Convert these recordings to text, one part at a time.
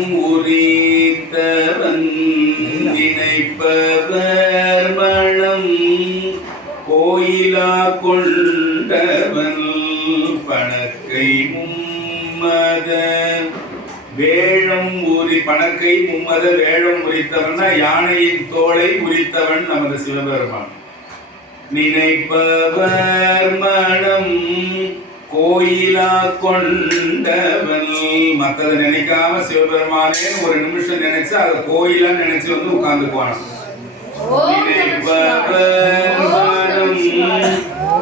வேழம் உரித்தவன் நினைப்பவர் மனம் கோயிலா கொண்டவன் பணக்கை மும்மத வேழம் பணக்கை மும்மத வேழம் உரித்தவன் யானையின் தோளை உரித்தவன் நமது சிவபெருமான். நினைப்பவர் மனம் கோயிலா கொண்டவன் மற்றதை நினைக்காம சிவபெருமானே ஒரு நிமிஷம் நினைச்சு அதை கோயிலா நினைச்சு வந்து உட்கார்ந்துக்குவான். நினைப்பவர் மனம்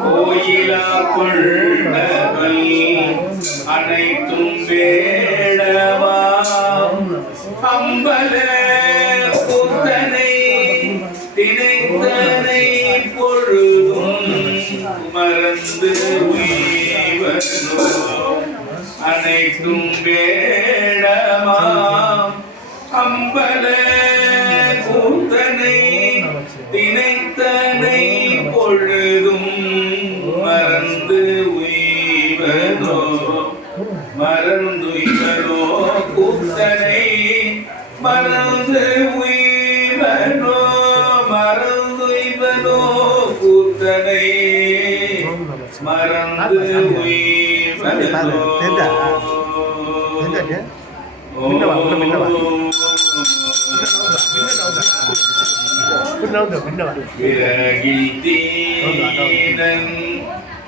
கோயிலா கொண்டவன் அனைத்தும் வேடவா அம்பல புத்தனை திணைத்தனை பொழுதும் மறந்து உய்வனோ அனைத்தும் வேடமா அம்பல கூத்தனை திணைத்தனை பொழுதும் மறந்து உய்வனோ மறந்துய்வனோ கூத்தனை மறந்து உய்வனோ மறந்துய்வனோ கூத்தனை மறந்து உய்வனோ விறகில் தீனன்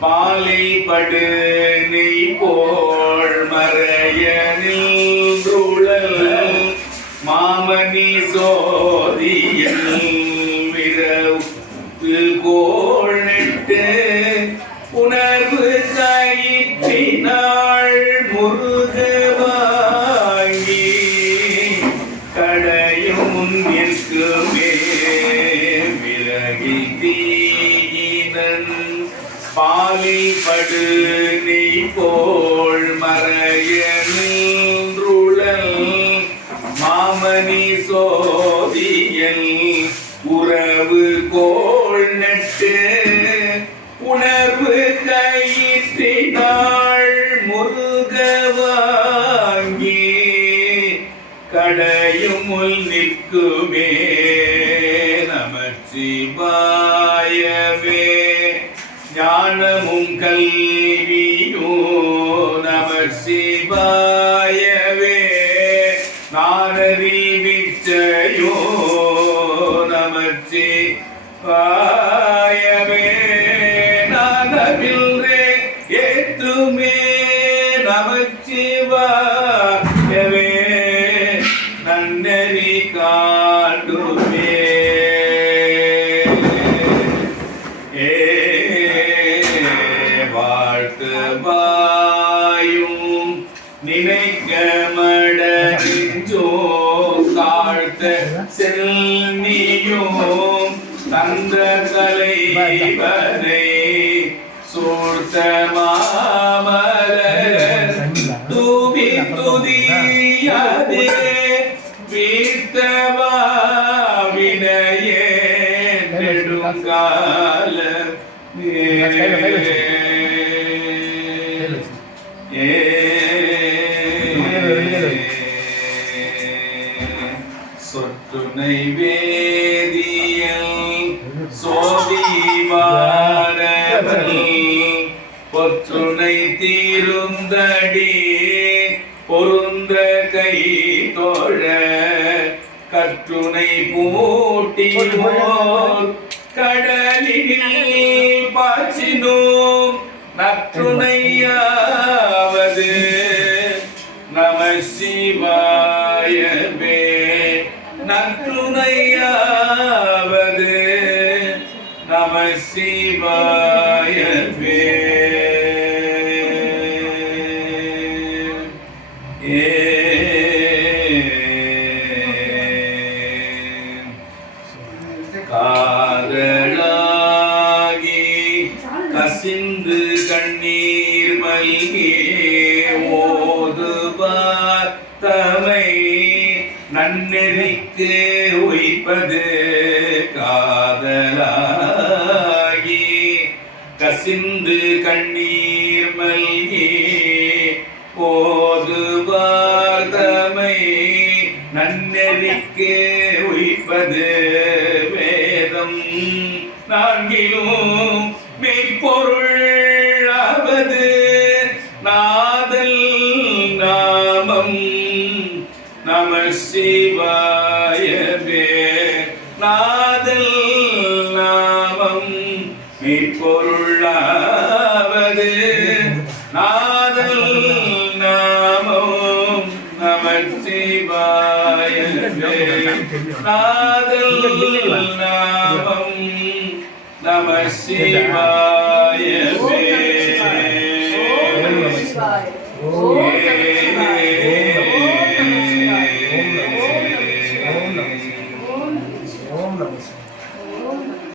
பாலை படு நெய் போல் மறையனில் மாமணி சோதியல் விரவு கோள் நெட்டு உணர்வு கயிற்றினாள் முருக வாங்கி கடையும் நிற்குமே விலகில் தீயினன் பாலி படு நெய் போல் மறையனில் மாமணி சோதியல் உறவு கோள் நட்டு உணர்வு கயிற்றினாள் முருக வாங்கி கடையும் முல் நிற்குமே நமச்சிவாயவே ஞானமும் கல்வியும் நமச்சிவாயவே நானறிவிச்சையோ நமச்சிவாயவே நானவில்ரே ஏத்துமே நமச்சிவாயவே நன்னறி காட்டுமே வாழ்த்து வாயும் நினைக்க மடஞ்சோ தாழ்த்த செல்மியும் தந்த தலைவரை சூழ்த்த மாமலர் தூவி துதியாதே வீழ்த்தவா வினையே நெடுங்கால சொற்றுனை வேதியல் சோதிவாரவல் பொற்றுனை தீருந்தடி பொருந்த கை தோழ கற்றுனை பூட்டினோர் கடலில் பாய்ச்சினோம் நற்றுணையாவது நமசிவாயவே நற்றுணையாவது நமசிவாயவே காதலாகி கசிந்து கண்ணீர் மல்கி ஓதுவார் தமை நன்னெறிக்கு உய்ப்பது காதலாகி கசிந்து கண்ணீர் மல்கி ஓதுவார் தமை நன்னெறிக்கு உய்ப்பது வேதம் நான்கிலும் மெய்ப்பொருள் ஆவது நாதல் நாமம் நம சிவாயவே நாதல் நாமம் மெய்ப்பொருளாவது நாதல் நாமம் நம சிவாயவே நாதல் நாமம் நம சிவாய